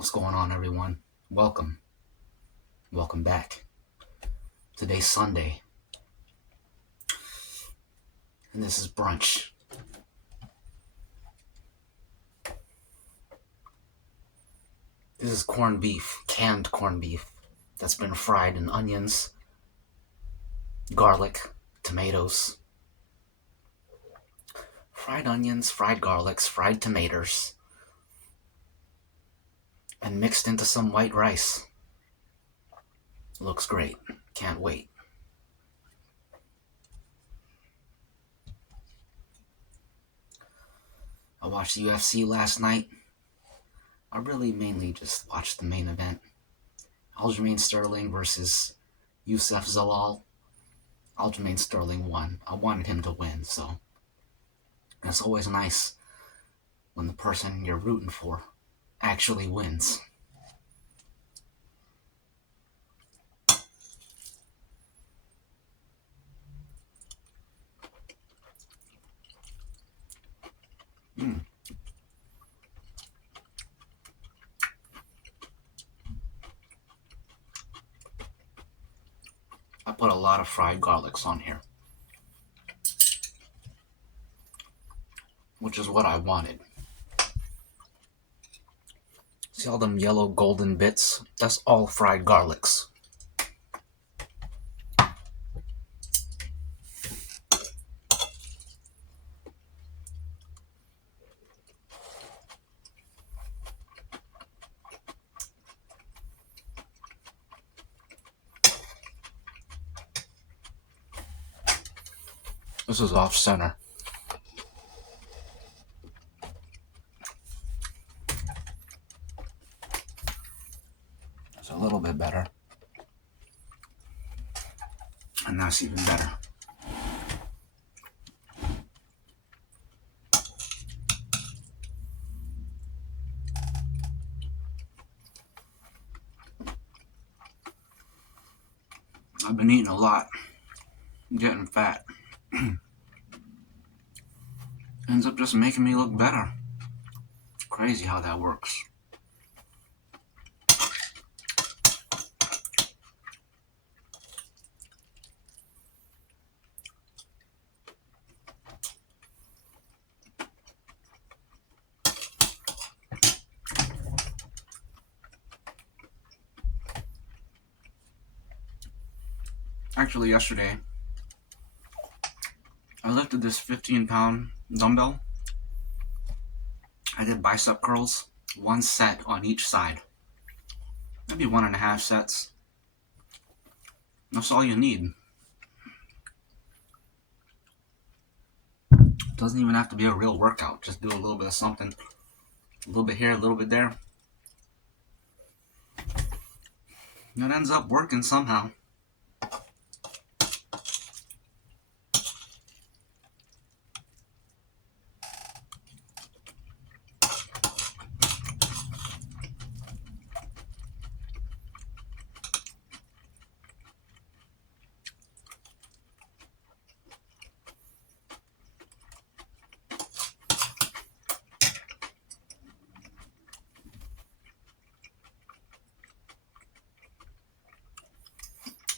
What's going on, everyone? Welcome back. Today's Sunday, and this is brunch. This is corned beef, canned corned beef, that's been fried in onions, garlic, tomatoes. Fried onions, fried garlics, fried tomatoes, and mixed into some white rice. Looks great. Can't wait. I watched the UFC last night. I really mainly just watched the main event. Aljamain Sterling versus Youssef Zalal. Aljamain Sterling won. I wanted him to win, so it's always nice when the person you're rooting for actually wins. I put a lot of fried garlics on here, which is what I wanted. See all them yellow golden bits? That's all fried garlics. This is off center. It's a little bit better. And that's even better. I've been eating a lot. I'm getting fat. Ends up just making me look better. Crazy how that works. Actually, yesterday, I lifted this 15-pound dumbbell. I did bicep curls, one set on each side. Maybe 1.5 sets. That's all you need. Doesn't even have to be a real workout. Just do a little bit of something. A little bit here, a little bit there. And it ends up working somehow.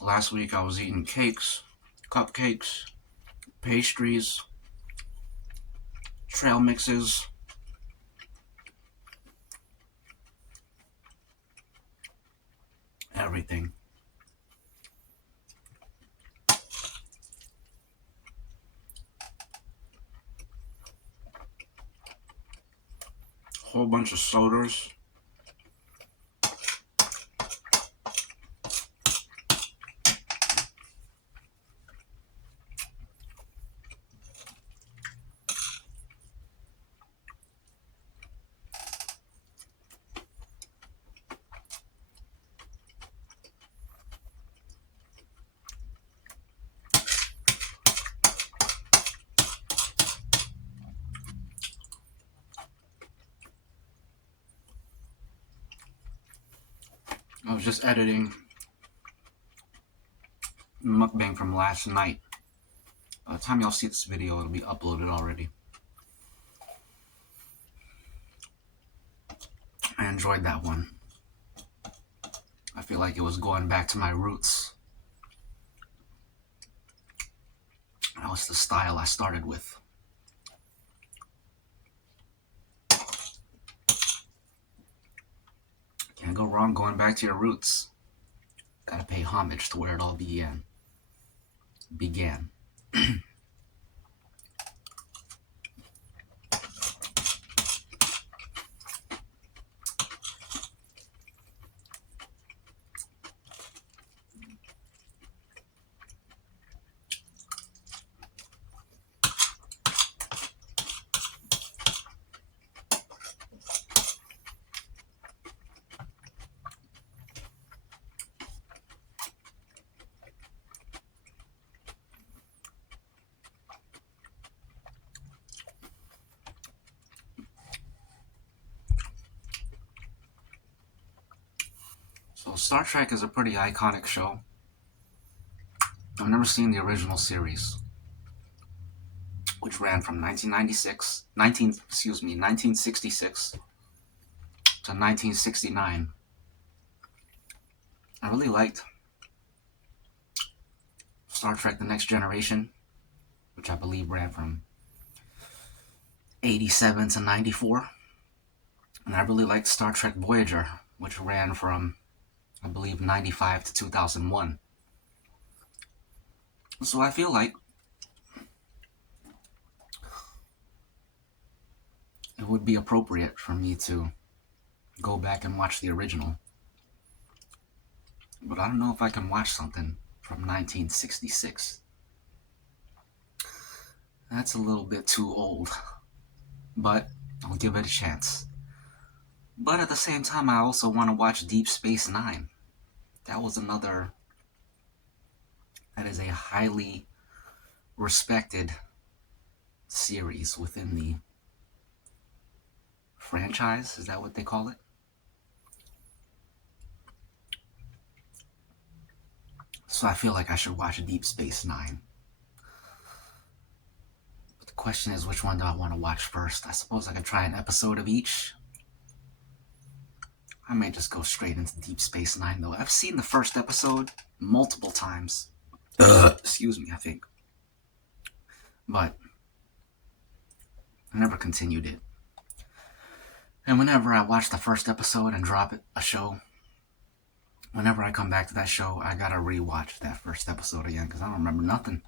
Last week I was eating cakes, cupcakes, pastries, trail mixes. Everything. Whole bunch of sodas. I was just editing Mukbang from last night. By the time y'all see this video, it'll be uploaded already. And enjoyed that one. I feel like it was going back to my roots. That was the style I started with. Can't go wrong going back to your roots. Gotta pay homage to where it all began. So Star Trek is a pretty iconic show. I've never seen the original series, which ran from 1966 to 1969. I really liked Star Trek The Next Generation, which I believe ran from 87 to 94. And I really liked Star Trek Voyager, which ran from, I believe, 95 to 2001. So I feel like it would be appropriate for me to go back and watch the original. But I don't know if I can watch something from 1966. That's a little bit too old. But I'll give it a chance. But at the same time, I also want to watch Deep Space Nine. That is a highly respected series within the franchise. Is that what they call it? So I feel like I should watch Deep Space Nine. But the question is, which one do I want to watch first? I suppose I could try an episode of each. I may just go straight into Deep Space Nine, though. I've seen the first episode multiple times. Excuse me, I think. But I never continued it. And whenever I watch the first episode and drop a show, whenever I come back to that show, I gotta rewatch that first episode again because I don't remember nothing.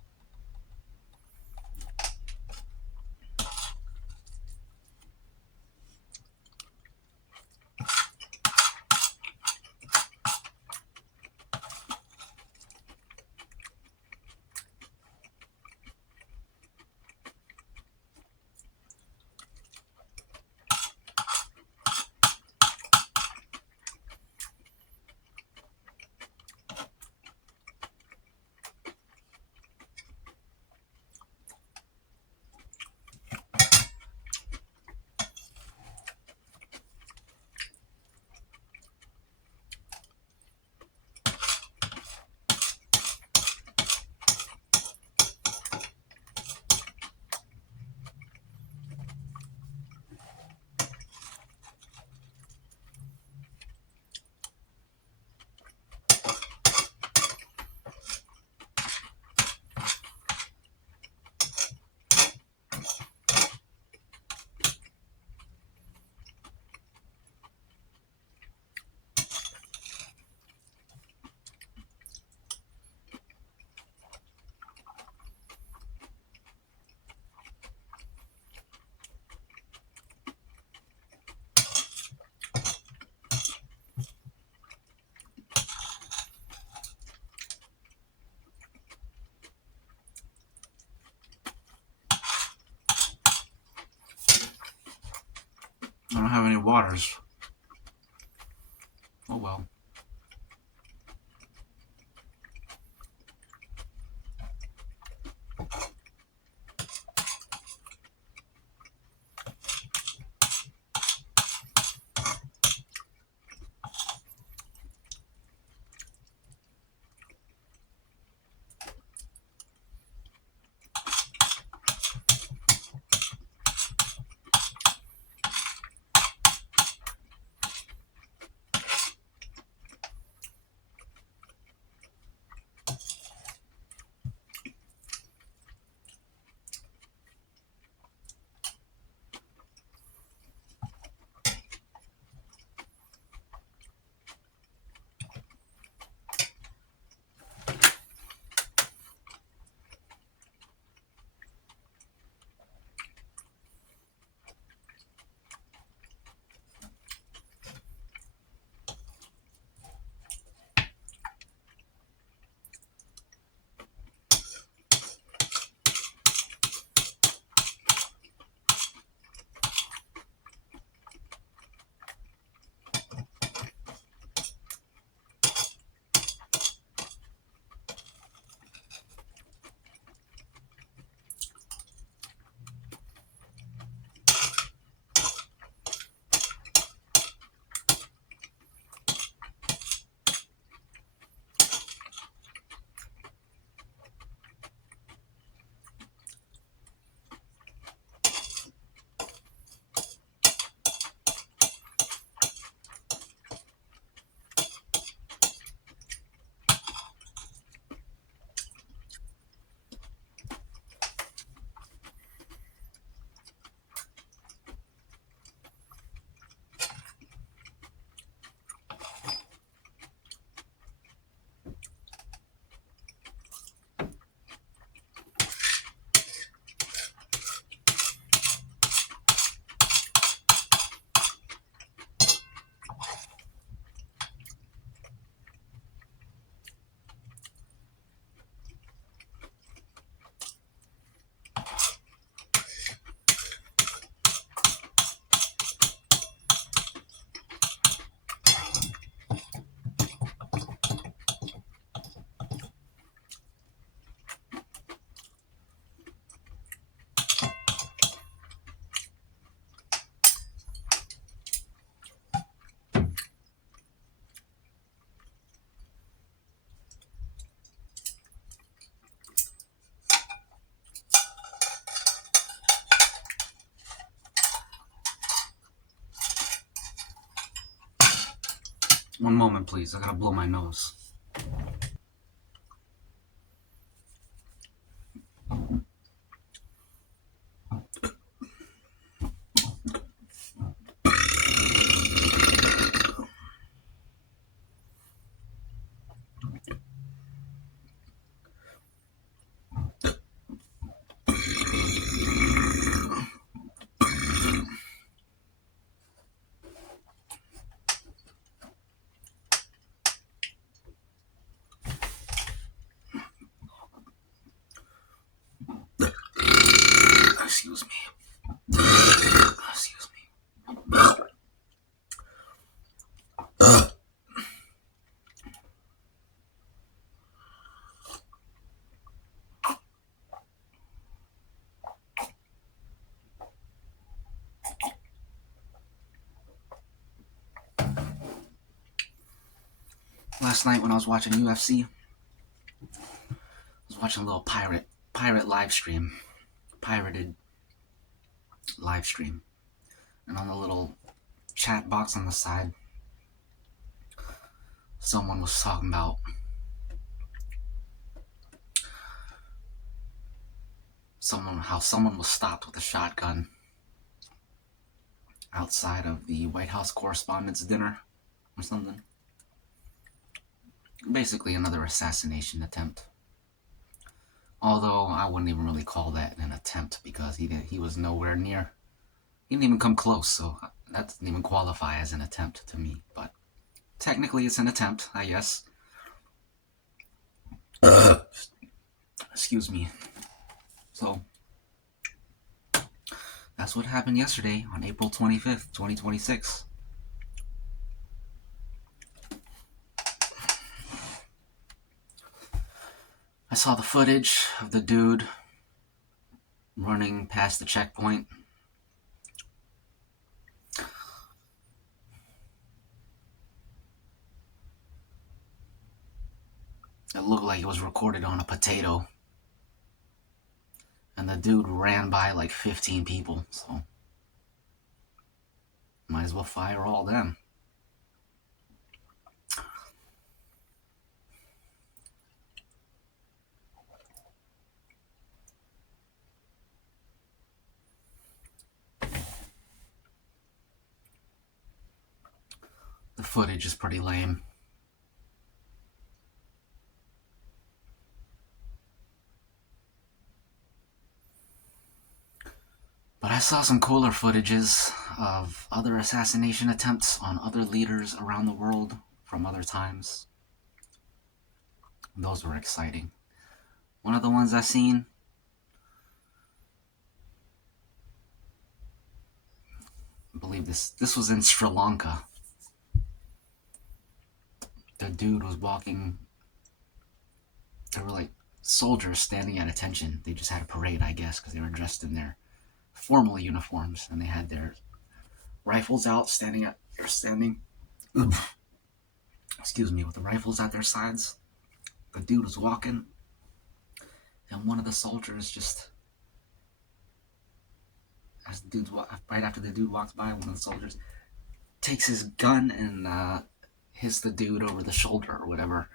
I don't have any waters. Oh well. One moment, please. I gotta blow my nose. Excuse me. Excuse me. Last night when I was watching UFC, I was watching a little pirate live stream. Pirated live stream. And on the little chat box on the side, someone was talking about how someone was stopped with a shotgun outside of the White House Correspondents' Dinner or something. Basically another assassination attempt. Although I wouldn't even really call that an attempt because he was nowhere near. He didn't even come close, so that doesn't even qualify as an attempt to me. But technically it's an attempt, I guess. Excuse me. So that's what happened yesterday on April 25th, 2026. I saw the footage of the dude running past the checkpoint. It looked like it was recorded on a potato. And the dude ran by like 15 people, so might as well fire all them. The footage is pretty lame. But I saw some cooler footages of other assassination attempts on other leaders around the world from other times. Those were exciting. One of the ones I seen, I believe this was in Sri Lanka. The dude was walking. There were like soldiers standing at attention. They just had a parade, I guess, because they were dressed in their formal uniforms and they had their rifles out, excuse me, with the rifles at their sides. The dude was walking, and one of the soldiers just, right after the dude walks by, one of the soldiers takes his gun and hits the dude over the shoulder or whatever.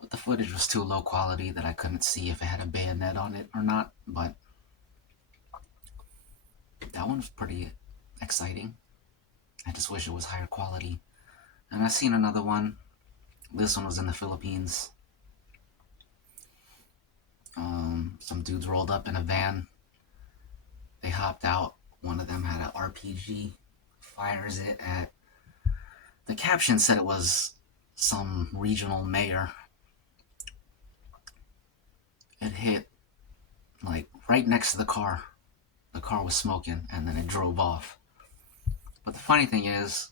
But the footage was too low quality that I couldn't see if it had a bayonet on it or not, but that one was pretty exciting. I just wish it was higher quality. And I seen another one. This one was in the Philippines. Some dudes rolled up in a van. They hopped out. One of them had an RPG, fires it at. The caption said it was some regional mayor. It hit like right next to the car. The car was smoking, and then it drove off. But the funny thing is,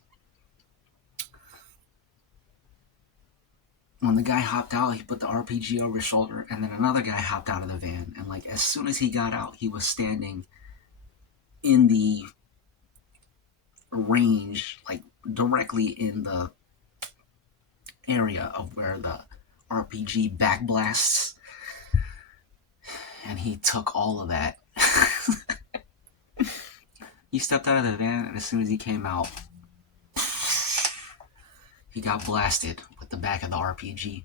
when the guy hopped out, he put the RPG over his shoulder, and then another guy hopped out of the van, and like as soon as he got out, he was standing in the range, like directly in the area of where the RPG backblasts, and he took all of that. He stepped out of the van, and as soon as he came out, he got blasted with the back of the RPG.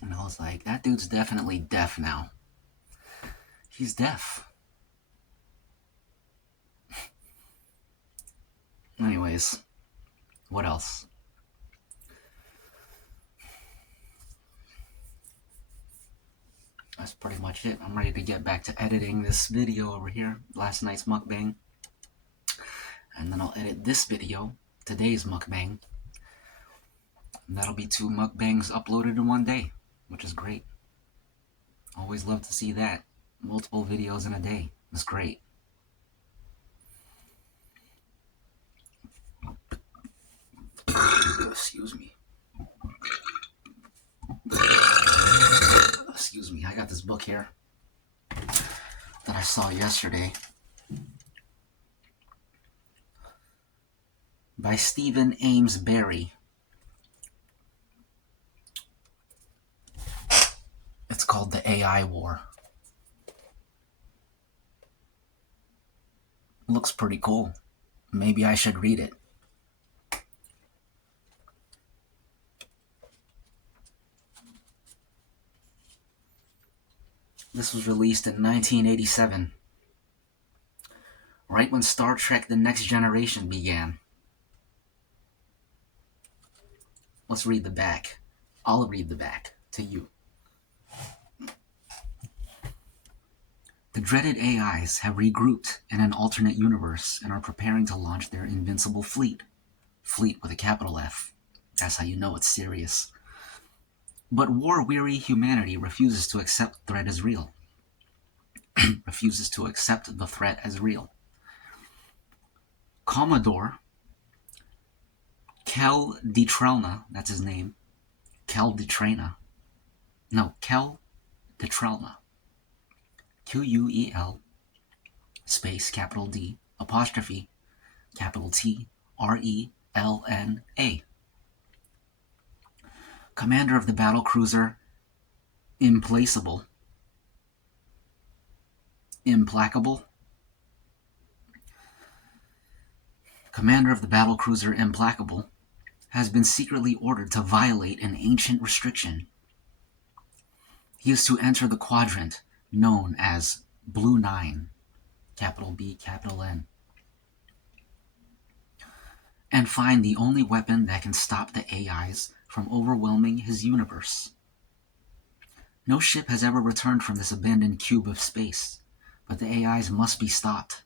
And I was like, that dude's definitely deaf now. He's deaf. Anyways, what else? That's pretty much it. I'm ready to get back to editing this video over here, last night's mukbang. And then I'll edit this video, today's mukbang. And that'll be 2 mukbangs uploaded in one day, which is great. Always love to see that. Multiple videos in a day. It's great. Excuse me. Excuse me. I got this book here that I saw yesterday by Stephen Ames Barry. It's called The AI War. Looks pretty cool. Maybe I should read it. This was released in 1987, right when Star Trek The Next Generation began. Let's read the back. I'll read the back to you. The dreaded AIs have regrouped in an alternate universe and are preparing to launch their invincible fleet. Fleet with a capital F. That's how you know it's serious. But war-weary humanity refuses to accept the threat as real. Refuses to accept the threat as real. Commodore Kel Detrelna, that's his name. Kel Detrelna. Q-U-E-L space capital D apostrophe capital T R-E-L-N-A. Commander of the battlecruiser Implacable. Commander of the battlecruiser Implacable has been secretly ordered to violate an ancient restriction. He is to enter the quadrant known as Blue 9, capital B, capital N, and find the only weapon that can stop the AIs from overwhelming his universe. No ship has ever returned from this abandoned cube of space, but the AIs must be stopped.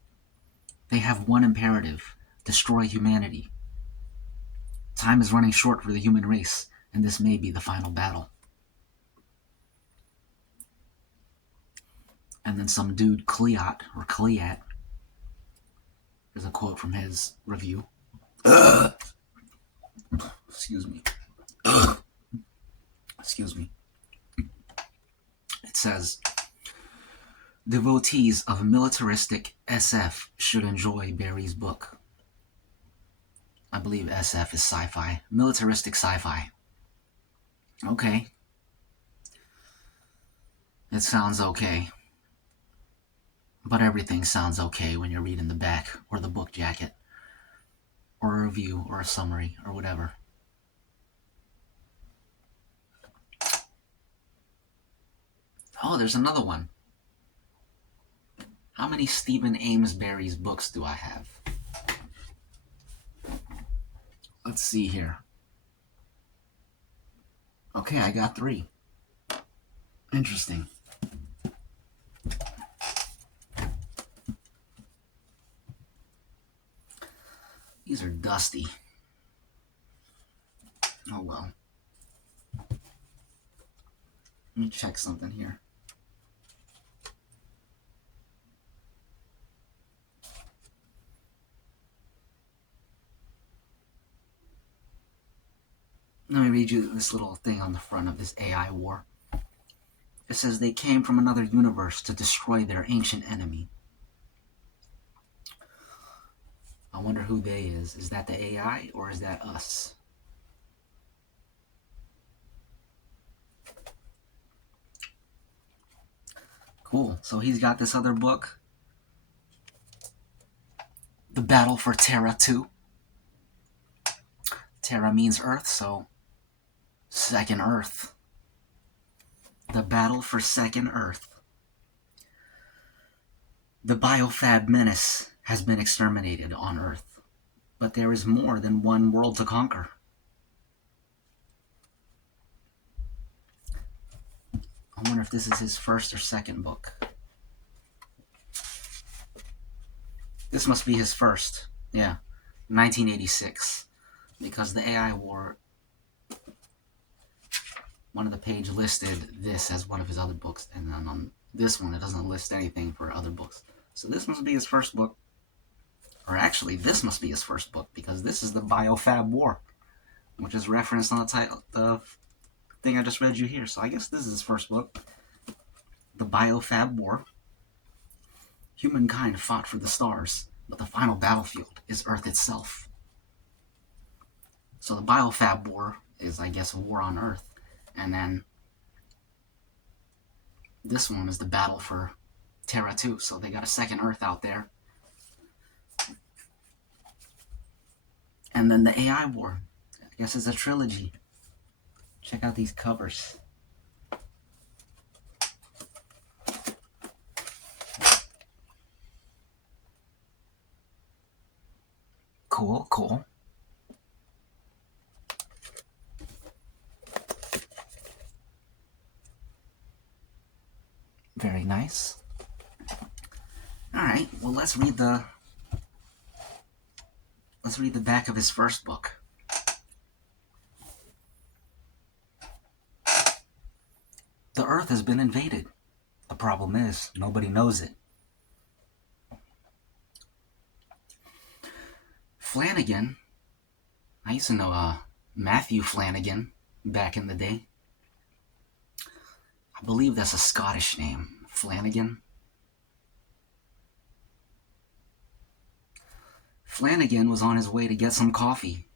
They have one imperative: destroy humanity. Time is running short for the human race, and this may be the final battle. And then some dude, Cleat, there's a quote from his review. Excuse me. Excuse me. It says, devotees of militaristic SF should enjoy Barry's book. I believe SF is sci-fi. Militaristic sci-fi. Okay. It sounds okay. But everything sounds okay when you're reading the back or the book jacket or a review or a summary or whatever. Oh, there's another one. How many Stephen Ames Barry's books do I have? Let's see here. Okay, I got 3. Interesting. These are dusty. Oh well. Let me check something here. Let me read you this little thing on the front of this AI war. It says they came from another universe to destroy their ancient enemy. I wonder who they is. Is that the AI or is that us? Cool. So he's got this other book, The Battle for Terra 2. Terra means Earth, so Second Earth. The battle for Second Earth. The biofab menace has been exterminated on Earth, but there is more than one world to conquer. I wonder if this is his first or second book. This must be his first. Yeah, 1986. Because the AI War, one of the page listed this as one of his other books, and then on this one it doesn't list anything for other books. So this must be his first book. Or actually, this must be his first book, because this is the Biofab War, which is referenced on the title, the thing I just read you here. So I guess this is his first book. The Biofab War. Humankind fought for the stars, but the final battlefield is Earth itself. So the Biofab War is, I guess, a war on Earth. And then this one is the battle for Terra 2. So they got a second Earth out there. And then the AI War, I guess, is a trilogy. Check out these covers. Cool, cool. Very nice. Alright, well, let's read the back of his first book. The Earth has been invaded. The problem is, nobody knows it. Flanagan, I used to know Matthew Flanagan back in the day. I believe that's a Scottish name, Flanagan. Flanagan was on his way to get some coffee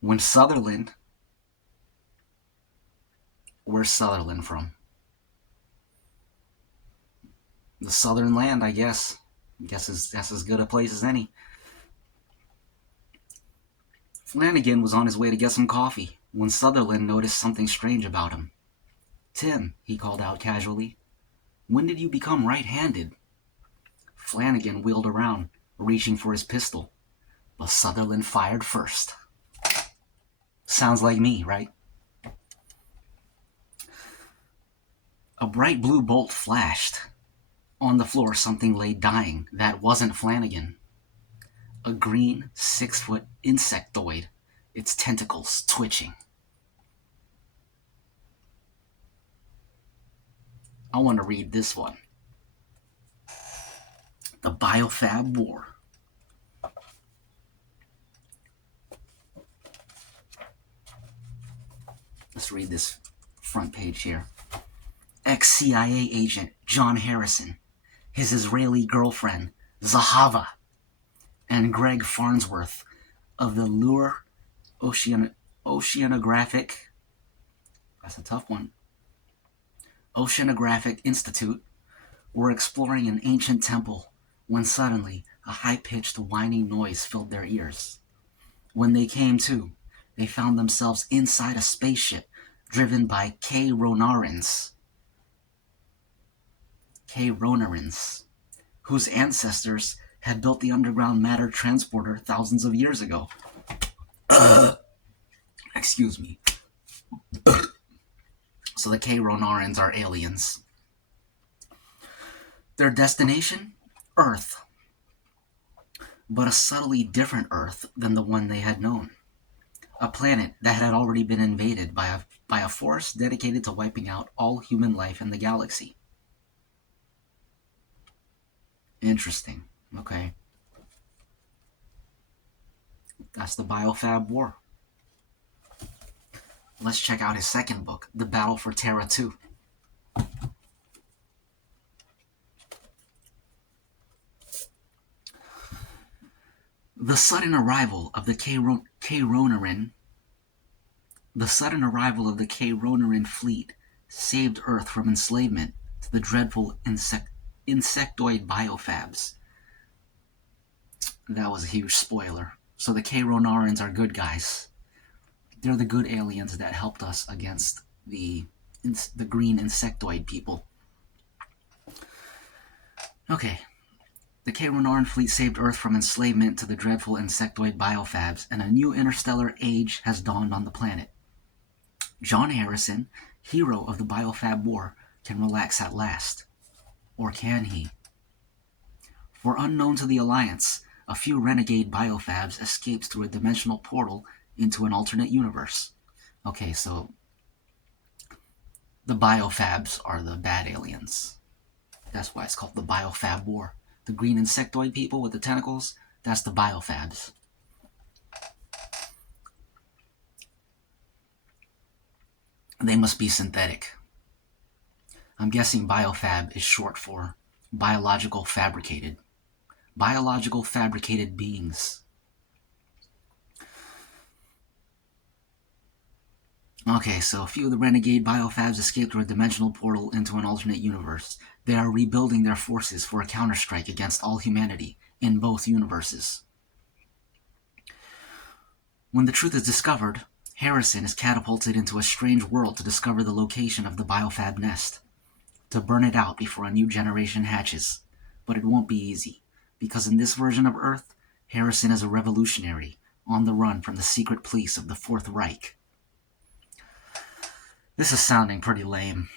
when Sutherland, where's Sutherland from? The Southern land, I guess. That's as good a place as any. Flanagan was on his way to get some coffee when Sutherland noticed something strange about him. "Tim," he called out casually, "when did you become right-handed?" Flanagan wheeled around, reaching for his pistol, but Sutherland fired first. Sounds like me, right? A bright blue bolt flashed. On the floor, something lay dying. That wasn't Flanagan. A green, 6-foot insectoid, its tentacles twitching. I want to read this one. The Biofab War. Let's read this front page here. Ex-CIA agent John Harrison, his Israeli girlfriend Zahava, and Greg Farnsworth of the Lure Oceanographic, that's a tough one, Oceanographic Institute were exploring an ancient temple when suddenly a high-pitched whining noise filled their ears. When they came to, they found themselves inside a spaceship driven by Ronarans, whose ancestors had built the underground matter transporter thousands of years ago. Excuse me. So the Ronarans are aliens. Their destination? Earth. But a subtly different Earth than the one they had known. A planet that had already been invaded by a force dedicated to wiping out all human life in the galaxy. Interesting. Okay. That's the Biofab War. Let's check out his second book, The Battle for Terra 2. The sudden arrival of the Ronarran fleet saved Earth from enslavement to the dreadful insectoid biofabs. That was a huge spoiler. So the K-Ronarans are good guys. They're the good aliens that helped us against the green insectoid people. Okay. The K-Ronaran fleet saved Earth from enslavement to the dreadful insectoid biofabs, and a new interstellar age has dawned on the planet. John Harrison, hero of the biofab war, can relax at last. Or can he? For unknown to the Alliance, a few renegade biofabs escaped through a dimensional portal into an alternate universe. Okay, so the biofabs are the bad aliens. That's why it's called the biofab war. The green insectoid people with the tentacles, that's the biofabs. They must be synthetic. I'm guessing biofab is short for biological fabricated. Biological fabricated beings. Okay, so a few of the renegade biofabs escaped through a dimensional portal into an alternate universe. They are rebuilding their forces for a counterstrike against all humanity in both universes. When the truth is discovered, Harrison is catapulted into a strange world to discover the location of the biofab nest, to burn it out before a new generation hatches. But it won't be easy, because in this version of Earth, Harrison is a revolutionary, on the run from the secret police of the Fourth Reich. This is sounding pretty lame.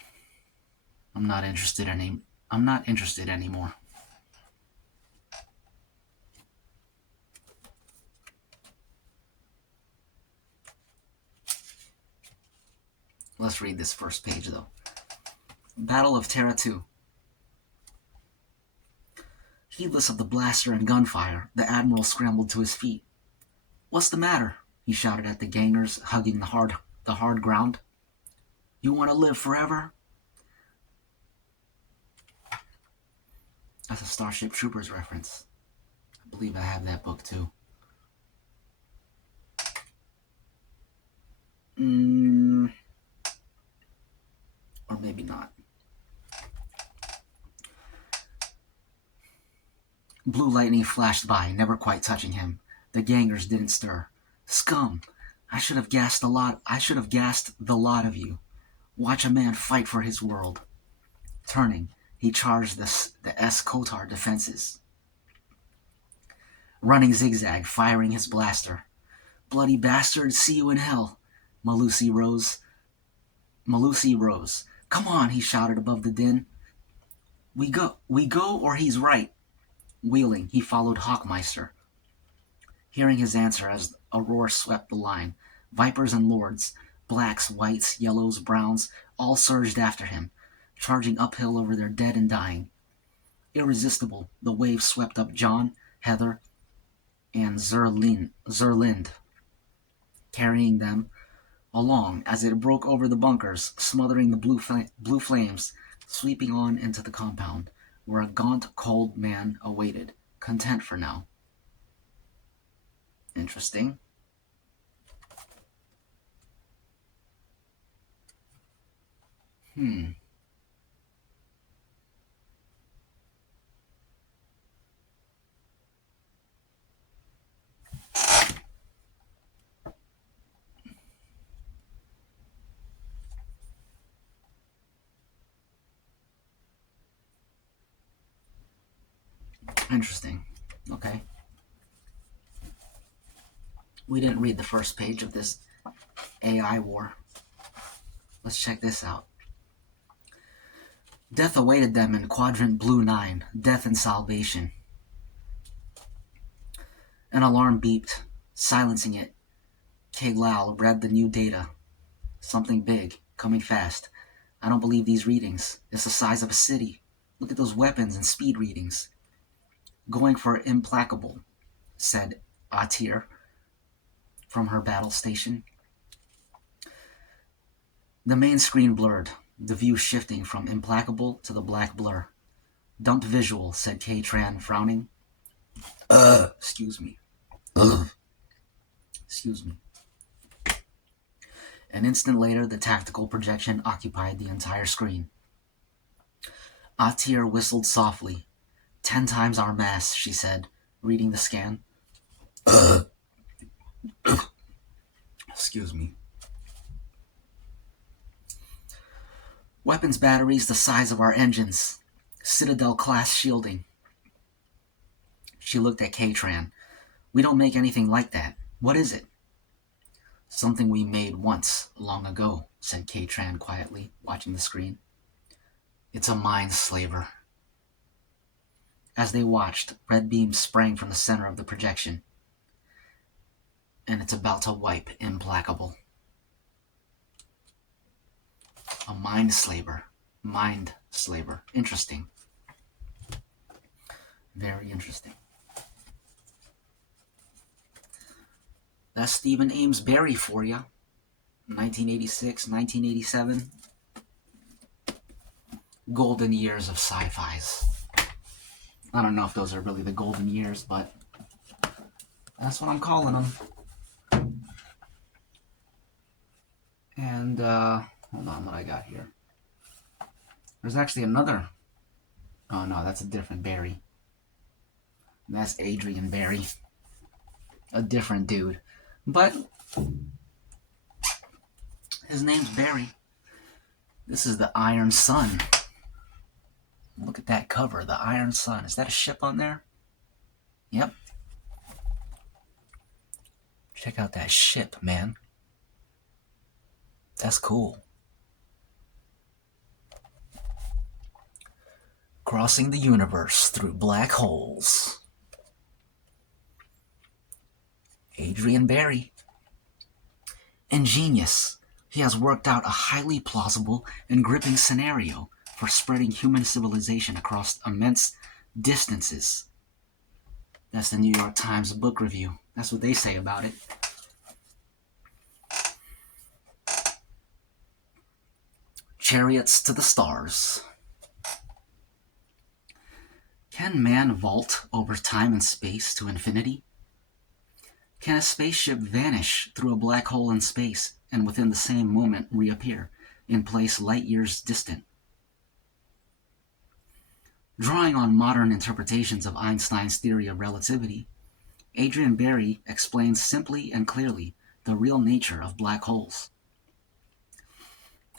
I'm not interested anymore. Let's read this first page, though. Battle of Terra 2. Heedless of the blaster and gunfire, the Admiral scrambled to his feet. "What's the matter?" he shouted at the gangers hugging the hard ground. "You want to live forever?" That's a Starship Troopers reference. I believe I have that book too. Or maybe not. Blue lightning flashed by, never quite touching him. The gangers didn't stir. "Scum! I should have gassed the lot of you. Watch a man fight for his world." Turning, he charged the S-Kotar defenses. Running zigzag, firing his blaster. "Bloody bastard, see you in hell." Malusi rose. "Come on," he shouted above the din. We go, or he's right." Wheeling, he followed Hawkmeister. Hearing his answer as a roar swept the line, Vipers and Lords, blacks, whites, yellows, browns, all surged after him, charging uphill over their dead and dying. Irresistible, the wave swept up John, Heather, and Zerlind, carrying them along as it broke over the bunkers, smothering the blue flames, sweeping on into the compound, where a gaunt, cold man awaited, content for now. Interesting. Interesting. Okay. We didn't read the first page of this AI war. Let's check this out. Death awaited them in Quadrant Blue 9. Death and salvation. An alarm beeped. Silencing it, K-Lal read the new data. Something big, coming fast. I don't believe these readings. It's the size of a city. Look at those weapons and speed readings. Going for implacable, said Atir from her battle station. The main screen blurred, the view shifting from implacable to the black blur. Dumped visual, said K-Tran, frowning. Excuse me. Excuse me. An instant later, the tactical projection occupied the entire screen. Atir whistled softly. 10 times our mass, she said, reading the scan. Excuse me. Weapons batteries the size of our engines. Citadel-class shielding. She looked at K-Tran. We don't make anything like that. What is it? Something we made once, long ago, said K-Tran quietly, watching the screen. It's a mind slaver. As they watched, red beams sprang from the center of the projection. And it's about to wipe implacable. A mind slaver. Mind slaver. Interesting. Very interesting. That's Stephen Ames Barry for you. 1986, 1987. Golden years of sci-fis. I don't know if those are really the golden years, but that's what I'm calling them. And, hold on, what I got here. There's actually another. Oh, no, that's a different Barry. That's Adrian Barry. A different dude. But his name's Barry. This is the Iron Sun. Look at that cover, the Iron Sun. Is that a ship on there? Yep. Check out that ship, man. That's cool. Crossing the universe through black holes. Adrian Barry. Ingenious. He has worked out a highly plausible and gripping scenario for spreading human civilization across immense distances. That's the New York Times book review. That's what they say about it. Chariots to the stars. Can man vault over time and space to infinity? Can a spaceship vanish through a black hole in space and within the same moment reappear in place light years distant? Drawing on modern interpretations of Einstein's theory of relativity, Adrian Barry explains simply and clearly the real nature of black holes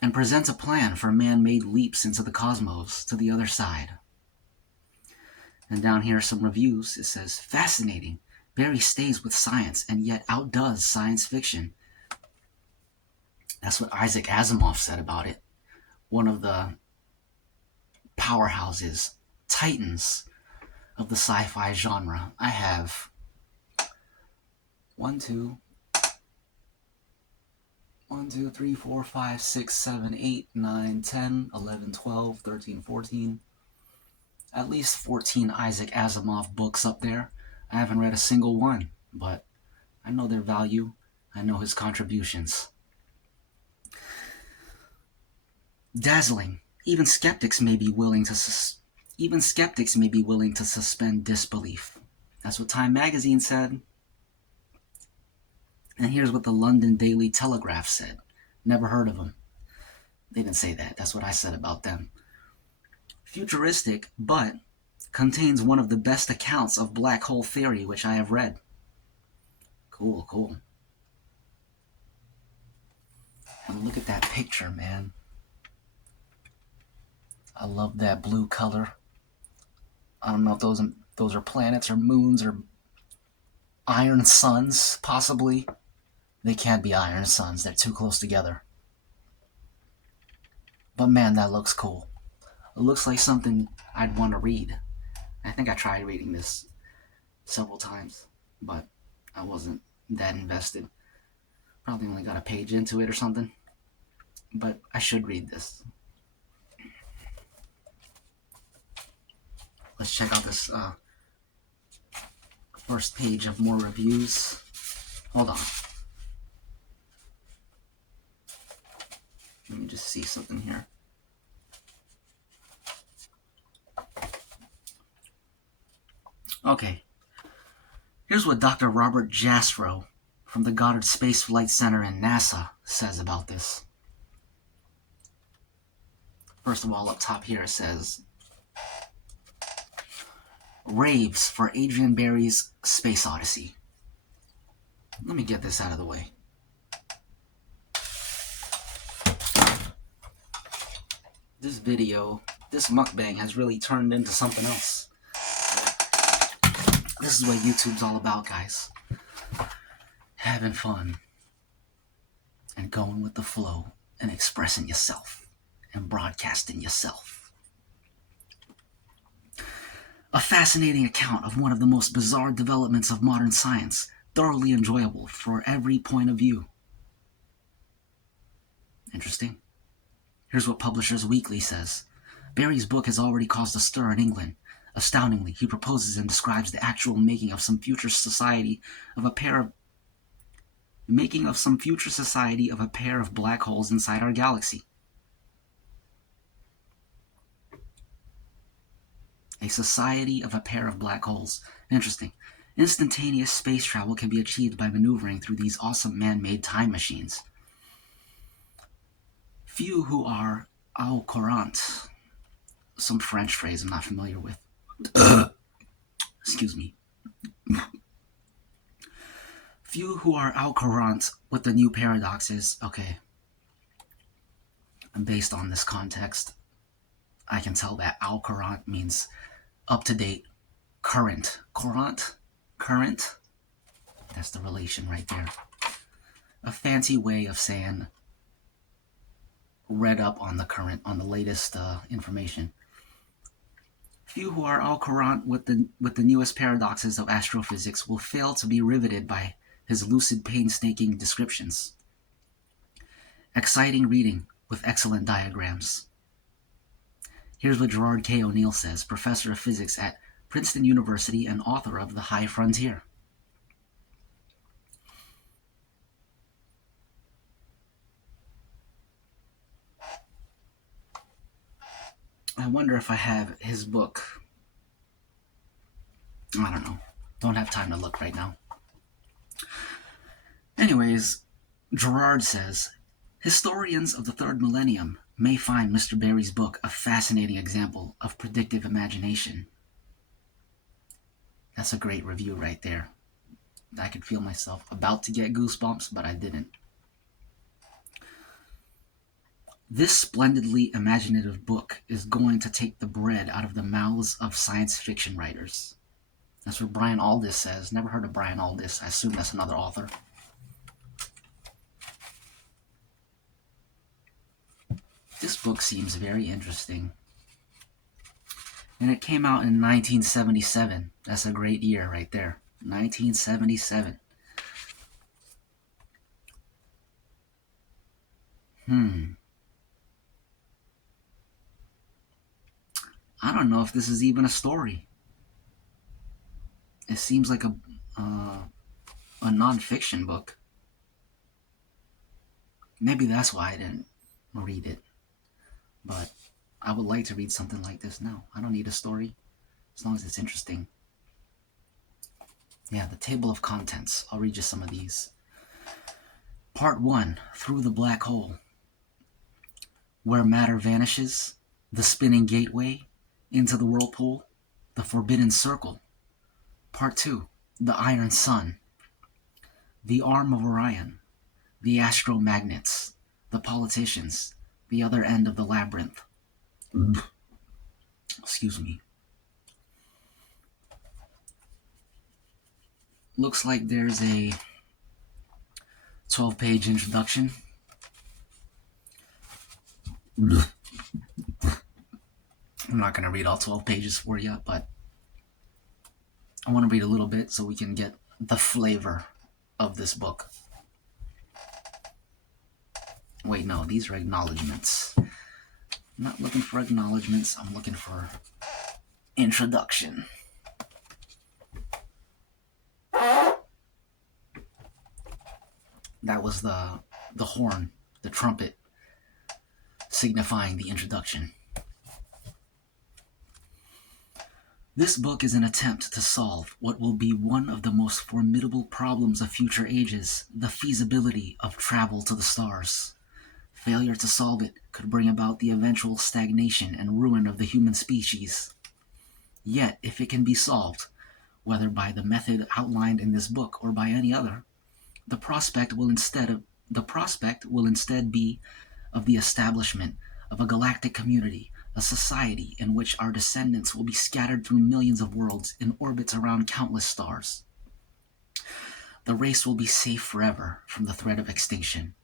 and presents a plan for man-made leaps into the cosmos to the other side. And down here are some reviews. It says, fascinating. Barry stays with science and yet outdoes science fiction. That's what Isaac Asimov said about it. One of the powerhouses, titans of the sci-fi genre. I have 1, 2, 3, 4, 5, 6, 7, 8, 9, 10, 11, 12, 13, 14. At least 14 Isaac Asimov books up there. I haven't read a single one, but I know their value. I know his contributions. Dazzling. Even skeptics may be willing to suspend disbelief. That's what Time magazine said. And here's what the London Daily Telegraph said. Never heard of them. They didn't say that. That's what I said about them. Futuristic, but contains one of the best accounts of black hole theory which I have read. Cool, cool. And look at that picture, man. I love that blue color. I don't know if those are planets or moons or iron suns, possibly. They can't be iron suns. They're too close together. But man, that looks cool. It looks like something I'd want to read. I think I tried reading this several times, but I wasn't that invested. Probably only got a page into it or something. But I should read this. Let's check out this first page of more reviews. Hold on. Let me just see something here. Okay. Here's what Dr. Robert Jastrow from the Goddard Space Flight Center in NASA says about this. First of all, up top here it says, raves for Adrian Barry's Space Odyssey. Let me get this out of the way. this video, this mukbang has really turned into something else. This is what YouTube's all about, guys. Having fun and going with the flow and expressing yourself and broadcasting yourself. A fascinating account of one of the most bizarre developments of modern science, thoroughly enjoyable for every point of view. Interesting. Here's what Publishers Weekly says. Barry's book has already caused a stir in England. Astoundingly, he proposes and describes the actual making of some future society of a pair of black holes inside our galaxy. A society of a pair of black holes. Interesting. Instantaneous space travel can be achieved by maneuvering through these awesome man-made time machines. Few who are au courant, some French phrase I'm not familiar with. Excuse me. Few who are au courant with the new paradoxes. Okay. And based on this context, I can tell that au courant means up to date, current. Courant? Current? That's the relation right there. A fancy way of saying read up on the current, on the latest information. Few who are au courant with the newest paradoxes of astrophysics will fail to be riveted by his lucid, painstaking descriptions. Exciting reading with excellent diagrams. Here's what Gerard K. O'Neill says, professor of physics at Princeton University and author of The High Frontier. I wonder if I have his book. I don't know. Don't have time to look right now. Anyways, Gerard says, historians of the third millennium may find Mr. Barry's book a fascinating example of predictive imagination. That's a great review right there. I could feel myself about to get goosebumps, but I didn't. This splendidly imaginative book is going to take the bread out of the mouths of science fiction writers. That's what Brian Aldiss says. Never heard of Brian Aldiss. I assume that's another author. This book seems very interesting. And it came out in 1977. That's a great year right there. 1977. I don't know if this is even a story. It seems like a non-fiction book. Maybe that's why I didn't read it. But I would like to read something like this now. I don't need a story, as long as it's interesting. Yeah, the table of contents. I'll read you some of these. Part 1, Through the Black Hole. Where matter vanishes, the spinning gateway, into the whirlpool, the forbidden circle. Part 2, The Iron Sun. The Arm of Orion. The astromagnets. The politicians. The other end of the labyrinth. Excuse me. Looks like there's a 12-page introduction. I'm not going to read all 12 pages for you, but I want to read a little bit so we can get the flavor of this book. Wait, no, these are acknowledgments. I'm not looking for acknowledgments. I'm looking for introduction. That was the horn, the trumpet, signifying the introduction. This book is an attempt to solve what will be one of the most formidable problems of future ages, the feasibility of travel to the stars. Failure to solve it could bring about the eventual stagnation and ruin of the human species. Yet, if it can be solved, whether by the method outlined in this book or by any other, the prospect will instead be of the establishment of a galactic community, a society in which our descendants will be scattered through millions of worlds in orbits around countless stars. The race will be safe forever from the threat of extinction,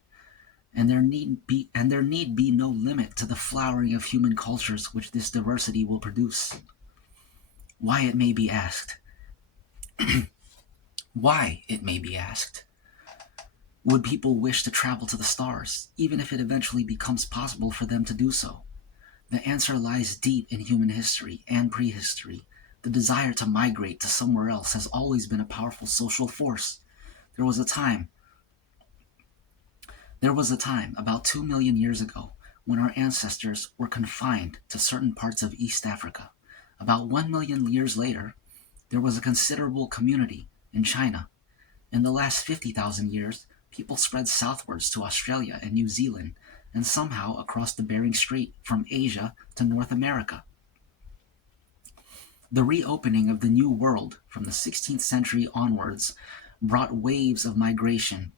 and there need be no limit to the flowering of human cultures which this diversity will produce. Why, it may be asked, would people wish to travel to the stars, even if it eventually becomes possible for them to do so? The answer lies deep in human history and prehistory. The desire to migrate to somewhere else has always been a powerful social force. There was a time, about 2 million years ago, when our ancestors were confined to certain parts of East Africa. About 1 million years later, there was a considerable community in China. In the last 50,000 years, people spread southwards to Australia and New Zealand, and somehow across the Bering Strait from Asia to North America. The reopening of the New World from the 16th century onwards brought waves of migration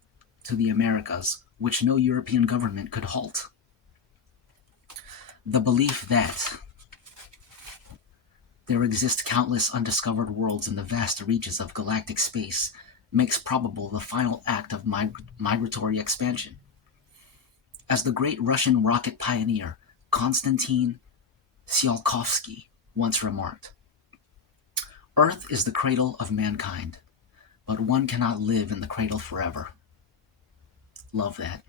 to the Americas, which no European government could halt. The belief that there exist countless undiscovered worlds in the vast reaches of galactic space makes probable the final act of migratory expansion. As the great Russian rocket pioneer Konstantin Tsiolkovsky once remarked, "Earth is the cradle of mankind, but one cannot live in the cradle forever." Love that.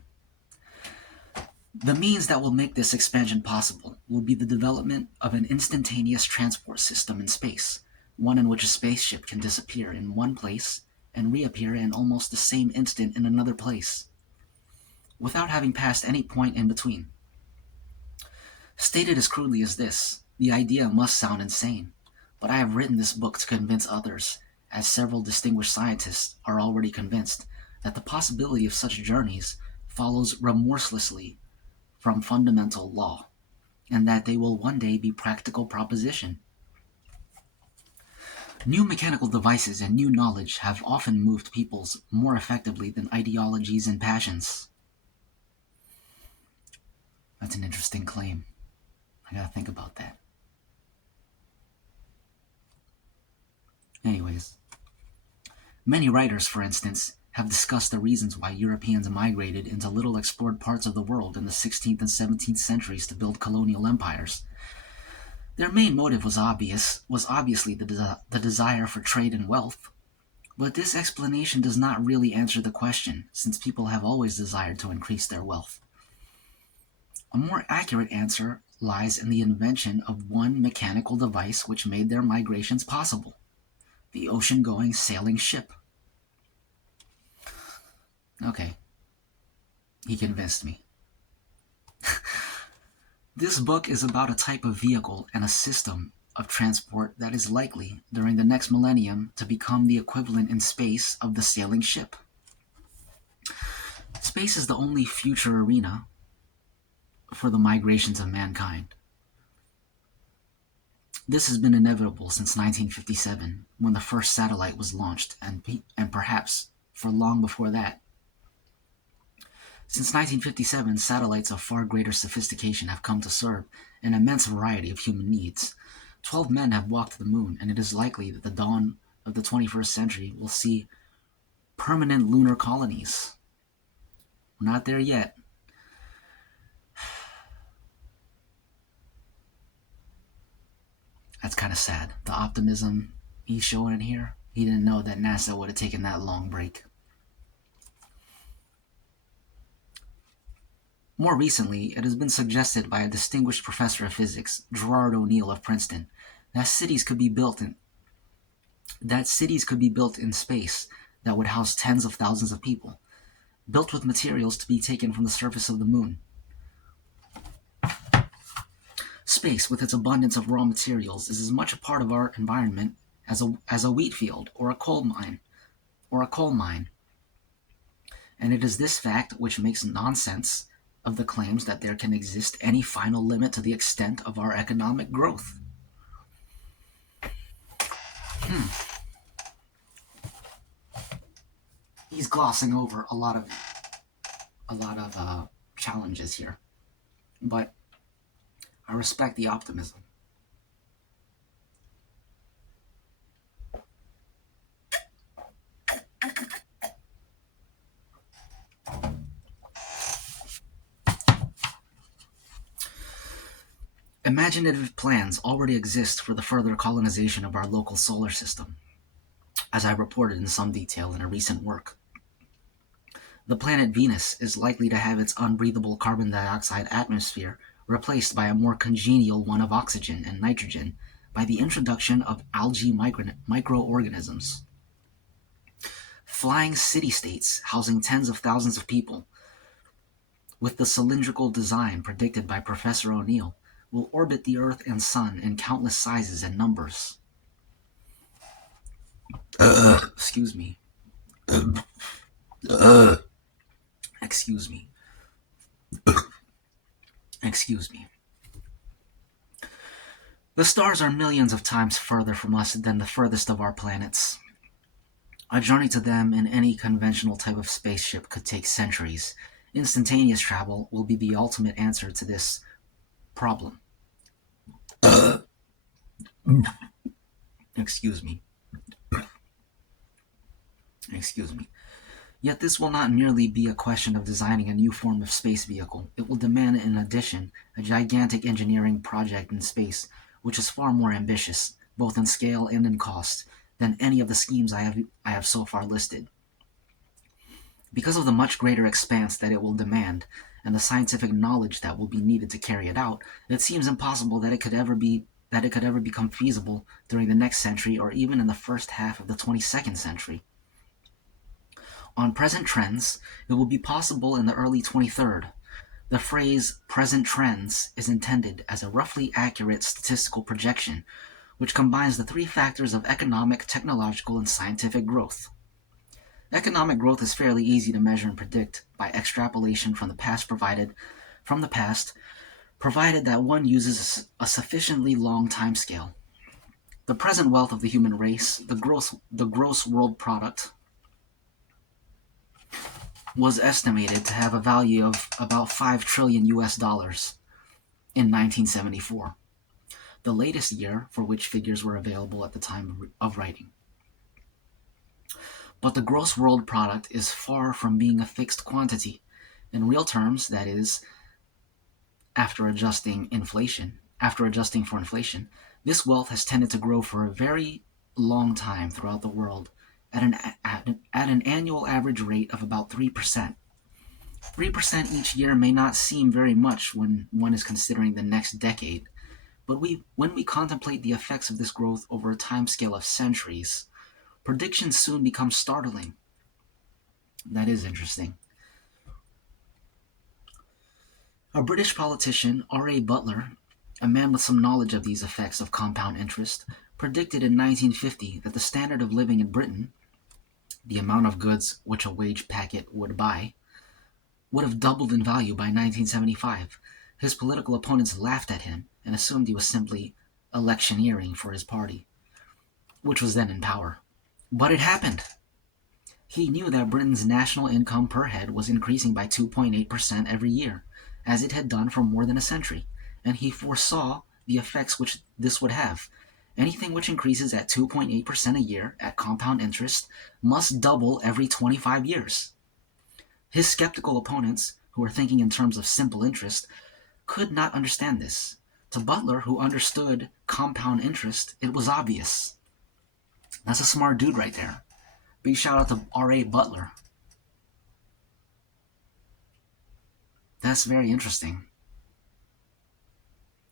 The means that will make this expansion possible will be the development of an instantaneous transport system in space, one in which a spaceship can disappear in one place and reappear in almost the same instant in another place, without having passed any point in between. Stated as crudely as this, the idea must sound insane, but I have written this book to convince others, as several distinguished scientists are already convinced, that the possibility of such journeys follows remorselessly from fundamental law, and that they will one day be practical proposition. New mechanical devices and new knowledge have often moved peoples more effectively than ideologies and passions. That's an interesting claim. I gotta think about that. Anyways, many writers, for instance, have discussed the reasons why Europeans migrated into little explored parts of the world in the 16th and 17th centuries to build colonial empires. Their main motive was obviously the desire for trade and wealth, but this explanation does not really answer the question, since people have always desired to increase their wealth. A more accurate answer lies in the invention of one mechanical device which made their migrations possible: the ocean-going sailing ship. Okay, he convinced me. This book is about a type of vehicle and a system of transport that is likely, during the next millennium, to become the equivalent in space of the sailing ship. Space is the only future arena for the migrations of mankind. This has been inevitable since 1957, when the first satellite was launched, and perhaps for long before that. Since 1957, satellites of far greater sophistication have come to serve an immense variety of human needs. 12 men have walked the moon, and it is likely that the dawn of the 21st century will see permanent lunar colonies. We're not there yet. That's kind of sad. The optimism he's showing in here, he didn't know that NASA would have taken that long break. More recently, it has been suggested by a distinguished professor of physics, Gerard O'Neill of Princeton, that cities could be built in space that would house tens of thousands of people, built with materials to be taken from the surface of the moon. Space, with its abundance of raw materials, is as much a part of our environment as a wheat field or a coal mine. And it is this fact which makes nonsense of the claims that there can exist any final limit to the extent of our economic growth. He's glossing over a lot of challenges here, but I respect the optimism. Imaginative plans already exist for the further colonization of our local solar system, as I reported in some detail in a recent work. The planet Venus is likely to have its unbreathable carbon dioxide atmosphere replaced by a more congenial one of oxygen and nitrogen by the introduction of algae microorganisms. Flying city-states housing tens of thousands of people, with the cylindrical design predicted by Professor O'Neill, will orbit the Earth and Sun in countless sizes and numbers. Excuse me. Excuse me. Excuse me. The stars are millions of times further from us than the furthest of our planets. A journey to them in any conventional type of spaceship could take centuries. Instantaneous travel will be the ultimate answer to this problem. Excuse me. Excuse me. Yet this will not merely be a question of designing a new form of space vehicle. It will demand, in addition, a gigantic engineering project in space, which is far more ambitious, both in scale and in cost, than any of the schemes I have so far listed. Because of the much greater expanse that it will demand, and the scientific knowledge that will be needed to carry it out, it seems impossible that it could ever become feasible during the next century or even in the first half of the 22nd century. On present trends, it will be possible in the early 23rd. The phrase present trends is intended as a roughly accurate statistical projection, which combines the three factors of economic, technological, and scientific growth. Economic growth is fairly easy to measure and predict by extrapolation from the past, provided that one uses a sufficiently long time scale. The present wealth of the human race, the gross world product, was estimated to have a value of about $5 trillion in 1974, the latest year for which figures were available at the time of writing. But the gross world product is far from being a fixed quantity. In real terms, that is, after adjusting for inflation, this wealth has tended to grow for a very long time throughout the world, at an annual average rate of about 3%. 3% each year may not seem very much when one is considering the next decade, but when we contemplate the effects of this growth over a timescale of centuries, predictions soon become startling. That is interesting. A British politician, R.A. Butler, a man with some knowledge of these effects of compound interest, predicted in 1950 that the standard of living in Britain, the amount of goods which a wage packet would buy, would have doubled in value by 1975. His political opponents laughed at him and assumed he was simply electioneering for his party, which was then in power. But it happened. He knew that Britain's national income per head was increasing by 2.8% every year, as it had done for more than a century, and he foresaw the effects which this would have. Anything which increases at 2.8% a year at compound interest must double every 25 years. His skeptical opponents, who were thinking in terms of simple interest, could not understand this. To Butler, who understood compound interest, it was obvious. That's a smart dude right there. Big shout out to R.A. Butler. That's very interesting.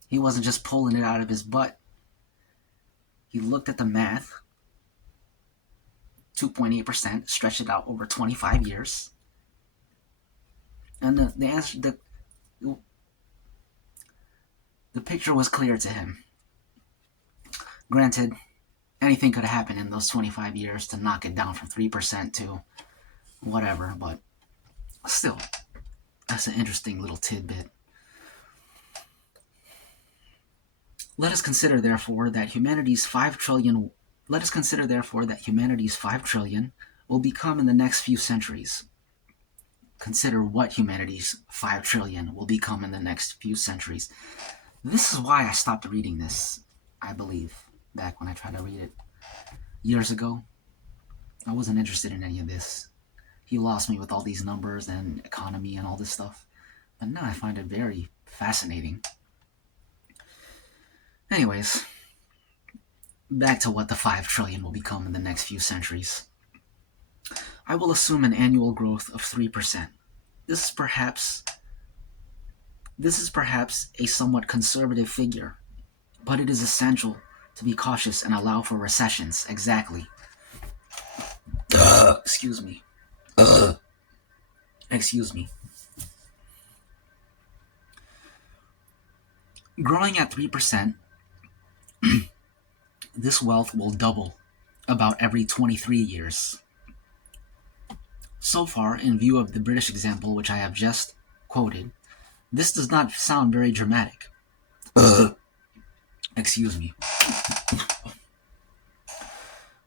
He wasn't just pulling it out of his butt. He looked at the math, 2.8%, stretched it out over 25 years. And the answer, the picture was clear to him. Granted, anything could happen in those 25 years to knock it down from 3% to whatever, but still, that's an interesting little tidbit. Let us consider, therefore, that humanity's 5 trillion will become in the next few centuries. Consider what humanity's 5 trillion will become in the next few centuries. This is why I stopped reading this, I believe, back when I tried to read it years ago. I wasn't interested in any of this. He lost me with all these numbers and economy and all this stuff. But now I find it very fascinating. Anyways, back to what the 5 trillion will become in the next few centuries. I will assume an annual growth of 3%. This is perhaps a somewhat conservative figure, but it is essential to be cautious and allow for recessions. Exactly. Excuse me. Excuse me. Growing at 3%, this wealth will double about every 23 years. So far, in view of the British example which I have just quoted, this does not sound very dramatic. Excuse me.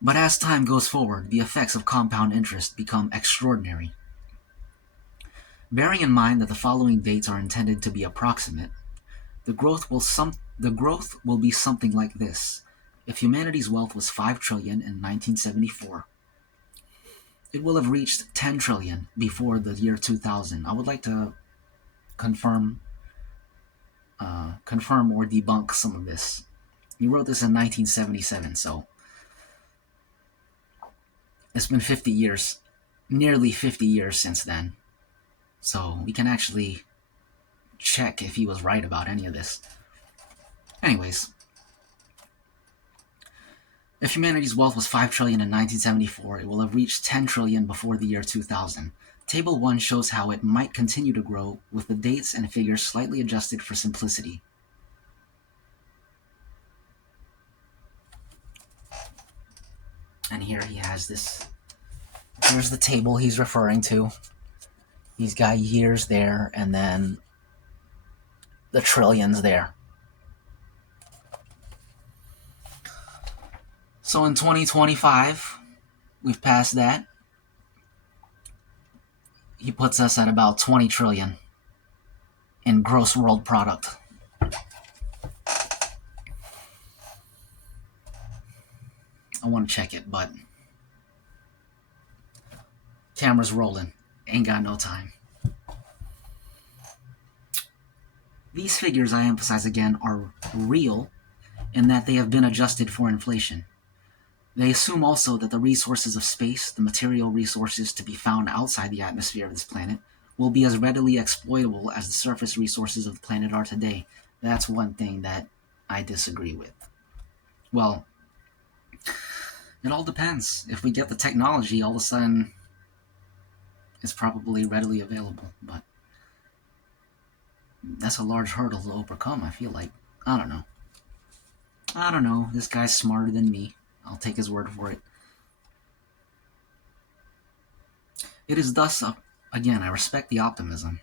But as time goes forward, the effects of compound interest become extraordinary. Bearing in mind that the following dates are intended to be approximate, the growth will be something like this. If humanity's wealth was 5 trillion in 1974, it will have reached 10 trillion before the year 2000. I would like to confirm or debunk some of this. He wrote this in 1977, so it's been 50 years, nearly 50 years since then. So we can actually check if he was right about any of this. Anyways, if humanity's wealth was 5 trillion in 1974, it will have reached 10 trillion before the year 2000. Table 1 shows how it might continue to grow, with the dates and figures slightly adjusted for simplicity. And here he has this. Here's the table he's referring to. He's got years there, and then the trillions there. So in 2025, we've passed that. He puts us at about 20 trillion in gross world product. I want to check it, but camera's rolling. Ain't got no time. These figures, I emphasize again, are real in that they have been adjusted for inflation. They assume also that the resources of space, the material resources to be found outside the atmosphere of this planet, will be as readily exploitable as the surface resources of the planet are today. That's one thing that I disagree with. Well, it all depends. If we get the technology, all of a sudden, it's probably readily available, but that's a large hurdle to overcome, I feel like. I don't know. This guy's smarter than me. I'll take his word for it. It is thus, again, I respect the optimism.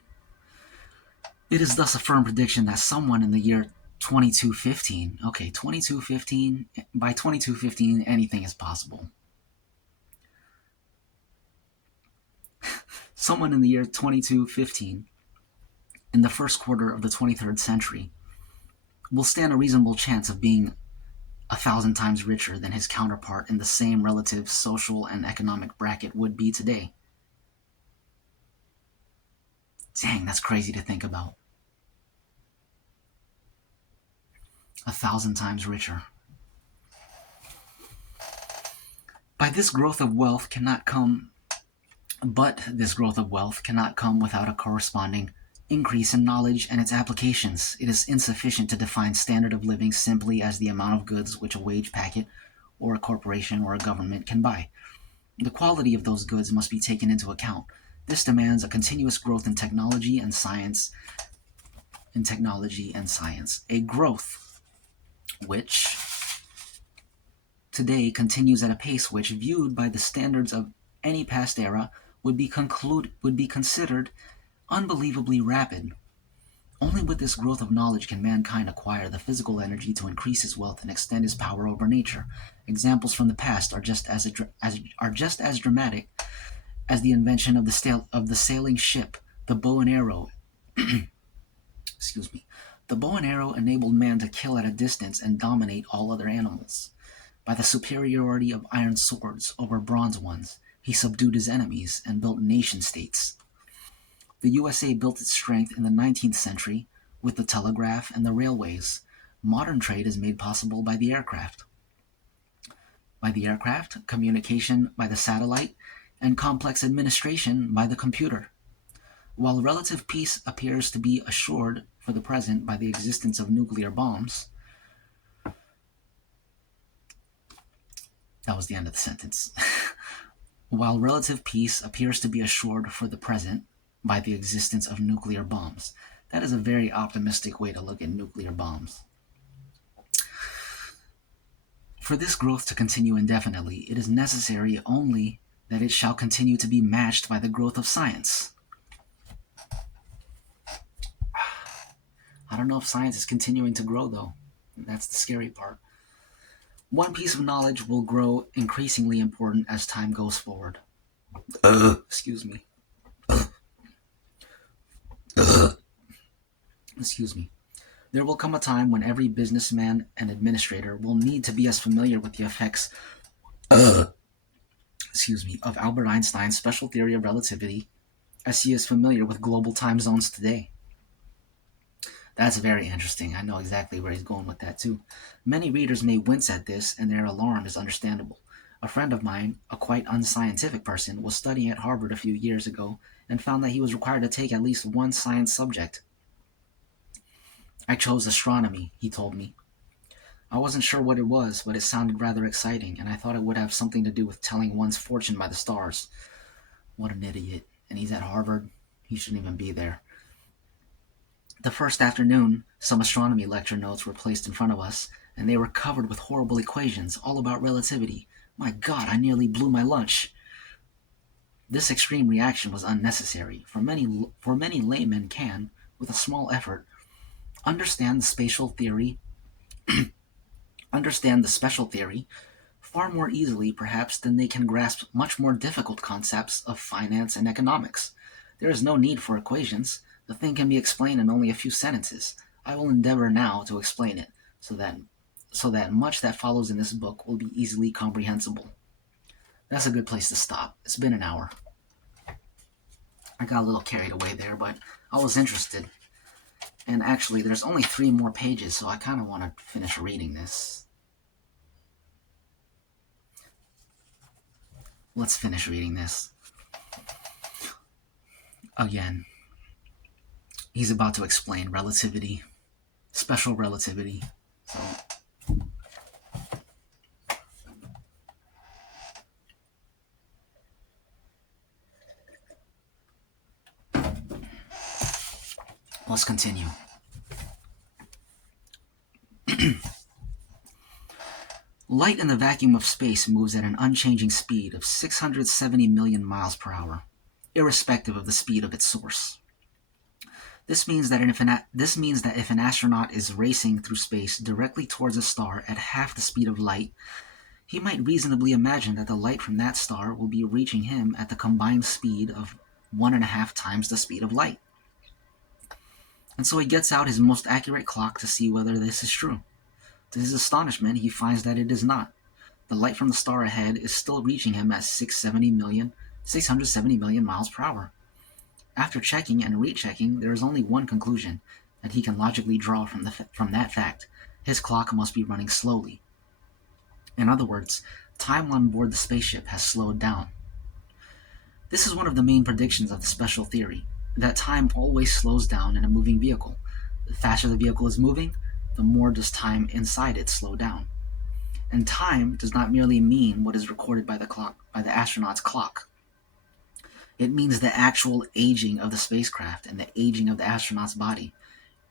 It is thus a firm prediction that someone in the year 2215, okay, 2215, by 2215, anything is possible. Someone in the year 2215, in the first quarter of the 23rd century, will stand a reasonable chance of being 1,000 times richer than his counterpart in the same relative social and economic bracket would be today. Dang, that's crazy to think about. 1,000 times richer. This growth of wealth cannot come without a corresponding increase in knowledge and its applications. It is insufficient to define standard of living simply as the amount of goods which a wage packet or a corporation or a government can buy. The quality of those goods must be taken into account. This demands a continuous growth in technology and science. A growth which today continues at a pace which, viewed by the standards of any past era, would be considered unbelievably rapid. Only with this growth of knowledge can mankind acquire the physical energy to increase his wealth and extend his power over nature. Examples from the past are just as dramatic as the invention of the sailing ship, the bow and arrow, The bow and arrow enabled man to kill at a distance and dominate all other animals. By the superiority of iron swords over bronze ones, he subdued his enemies and built nation-states. The USA built its strength in the 19th century with the telegraph and the railways. Modern trade is made possible by the aircraft. Communication by the satellite, and complex administration by the computer. While relative peace appears to be assured for the present by the existence of nuclear bombs, that was the end of the sentence. While relative peace appears to be assured for the present by the existence of nuclear bombs. That is a very optimistic way to look at nuclear bombs. For this growth to continue indefinitely, it is necessary only that it shall continue to be matched by the growth of science. I don't know if science is continuing to grow, though. That's the scary part. One piece of knowledge will grow increasingly important as time goes forward. Excuse me. Excuse me. There will come a time when every businessman and administrator will need to be as familiar with the effects of Albert Einstein's special theory of relativity as he is familiar with global time zones today. That's very interesting. I know exactly where he's going with that, too. Many readers may wince at this, and their alarm is understandable. A friend of mine, a quite unscientific person, was studying at Harvard a few years ago and found that he was required to take at least one science subject. I chose astronomy, he told me. I wasn't sure what it was, but it sounded rather exciting, and I thought it would have something to do with telling one's fortune by the stars. What an idiot. And he's at Harvard. He shouldn't even be there. The first afternoon, some astronomy lecture notes were placed in front of us, and they were covered with horrible equations, all about relativity. My God, I nearly blew my lunch. This extreme reaction was unnecessary, for many laymen can, with a small effort, understand the special theory far more easily, perhaps, than they can grasp much more difficult concepts of finance and economics. There is no need for equations. The thing can be explained in only a few sentences. I will endeavor now to explain it, so that much that follows in this book will be easily comprehensible. That's a good place to stop. It's been an hour. I got a little carried away there, but I was interested. And actually, there's only 3 more pages, so I kind of want to finish reading this. Let's finish reading this. Again, he's about to explain relativity, special relativity. So, let's continue. Light in the vacuum of space moves at an unchanging speed of 670 million miles per hour, irrespective of the speed of its source. This means that if an astronaut is racing through space directly towards a star at half the speed of light, he might reasonably imagine that the light from that star will be reaching him at the combined speed of 1.5 times the speed of light. And so he gets out his most accurate clock to see whether this is true. To his astonishment, he finds that it is not. The light from the star ahead is still reaching him at 670 million miles per hour. After checking and rechecking, there is only one conclusion that he can logically draw from that fact. His clock must be running slowly. In other words, time on board the spaceship has slowed down. This is one of the main predictions of the special theory, that time always slows down in a moving vehicle. The faster the vehicle is moving, the more does time inside it slow down. And time does not merely mean what is recorded by the astronaut's clock. It means the actual aging of the spacecraft and the aging of the astronaut's body.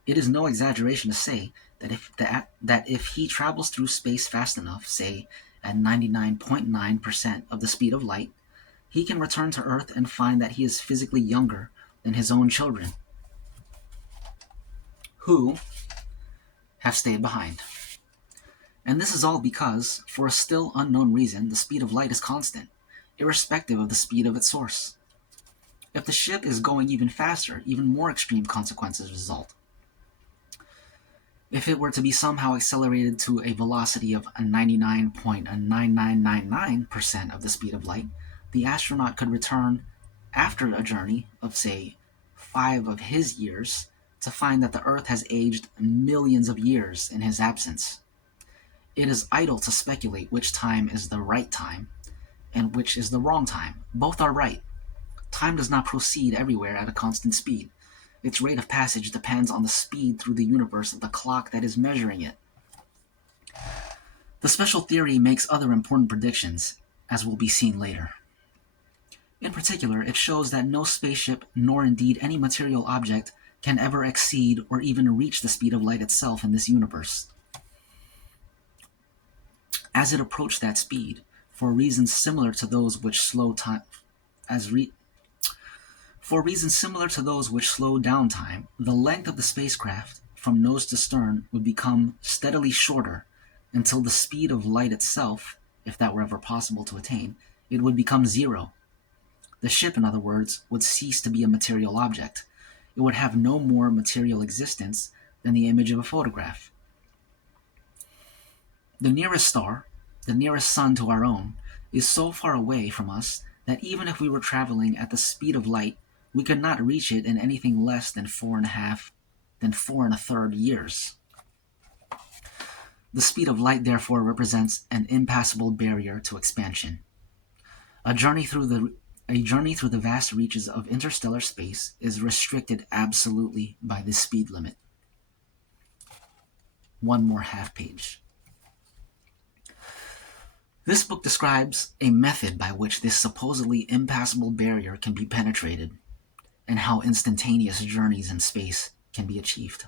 It is no exaggeration to say that if he travels through space fast enough, say at 99.9% of the speed of light, he can return to Earth and find that he is physically younger than his own children, who have stayed behind. And this is all because, for a still unknown reason, the speed of light is constant, irrespective of the speed of its source. If the ship is going even faster, even more extreme consequences result. If it were to be somehow accelerated to a velocity of 99.9999% of the speed of light, the astronaut could return after a journey of, say, 5 of his years to find that the Earth has aged millions of years in his absence. It is idle to speculate which time is the right time and which is the wrong time. Both are right. Time does not proceed everywhere at a constant speed. Its rate of passage depends on the speed through the universe of the clock that is measuring it. The special theory makes other important predictions, as will be seen later. In particular, it shows that no spaceship, nor indeed any material object, can ever exceed or even reach the speed of light itself in this universe. As it approached that speed, for reasons similar to those which slow time, For reasons similar to those which slow down time, the length of the spacecraft, from nose to stern, would become steadily shorter until the speed of light itself, if that were ever possible to attain, it would become zero. The ship, in other words, would cease to be a material object. It would have no more material existence than the image of a photograph. The nearest star, the nearest sun to our own, is so far away from us that even if we were traveling at the speed of light, we could not reach it in anything less than 4.5 years. The speed of light, therefore, represents an impassable barrier to expansion. A journey through the vast reaches of interstellar space is restricted absolutely by this speed limit. One more half page. This book describes a method by which this supposedly impassable barrier can be penetrated, and how instantaneous journeys in space can be achieved,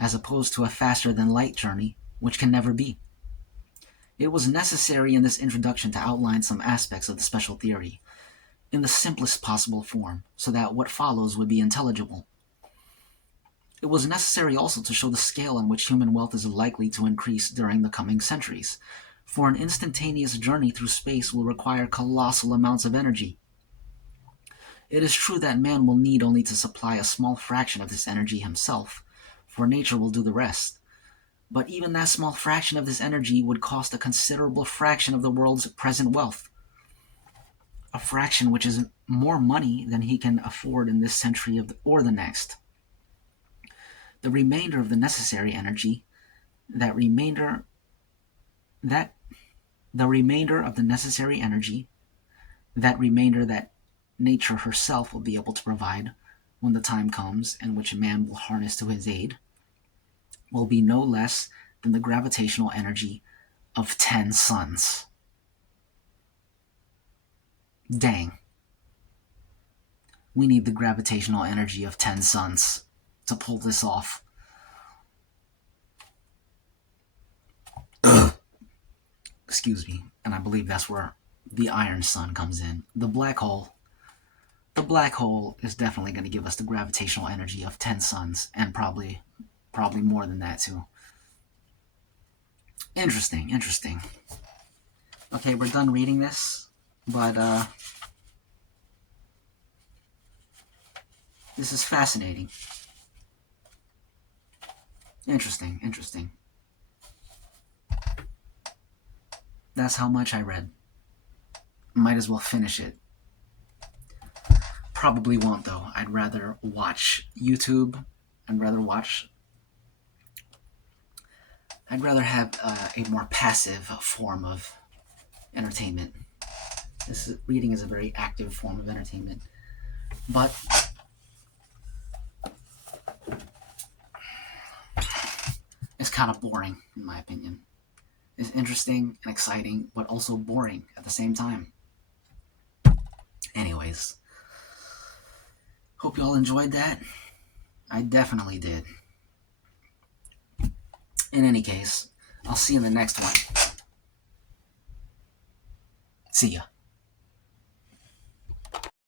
as opposed to a faster-than-light journey, which can never be. It was necessary in this introduction to outline some aspects of the special theory, in the simplest possible form, so that what follows would be intelligible. It was necessary also to show the scale in which human wealth is likely to increase during the coming centuries, for an instantaneous journey through space will require colossal amounts of energy. It is true that man will need only to supply a small fraction of this energy himself, for nature will do the rest. But even that small fraction of this energy would cost a considerable fraction of the world's present wealth. A fraction which is more money than he can afford in this century or the next. The remainder of the necessary energy, that remainder that nature herself will be able to provide when the time comes, and which man will harness to his aid, will be no less than the gravitational energy of 10 suns. Dang. We need the gravitational energy of 10 suns to pull this off. Excuse me. And I believe that's where the iron sun comes in. The black hole is definitely going to give us the gravitational energy of 10 suns, and probably more than that too. Interesting. Okay, we're done reading this, but this is fascinating. Interesting. That's how much I read. Might as well finish it. Probably won't, though. I'd rather watch YouTube. I'd rather have a more passive form of entertainment. Reading is a very active form of entertainment. But it's kind of boring, in my opinion. It's interesting and exciting, but also boring at the same time. Anyways, hope you all enjoyed that. I definitely did. In any case, I'll see you in the next one. See ya.